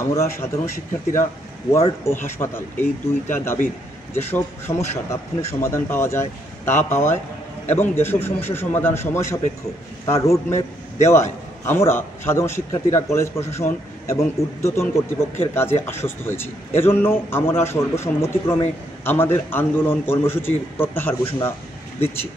আমরা সাধারণ শিক্ষার্থীরা ওয়ার্ড ও হাসপাতাল এই দুইটা দাবির যেসব সমস্যা তাৎক্ষণিক সমাধান পাওয়া যায় তা পাওয়ায় এবং যেসব সমস্যার সমাধান সময় সাপেক্ষ তার রোডম্যাপ দেওয়ায় আমরা সাধারণ শিক্ষার্থীরা কলেজ প্রশাসন এবং ঊর্ধ্বতন কর্তৃপক্ষের কাজে আশ্বস্ত হয়েছি। এজন্য আমরা সর্বসম্মতিক্রমে আমাদের আন্দোলন কর্মসূচির প্রত্যাহার ঘোষণা দিচ্ছি।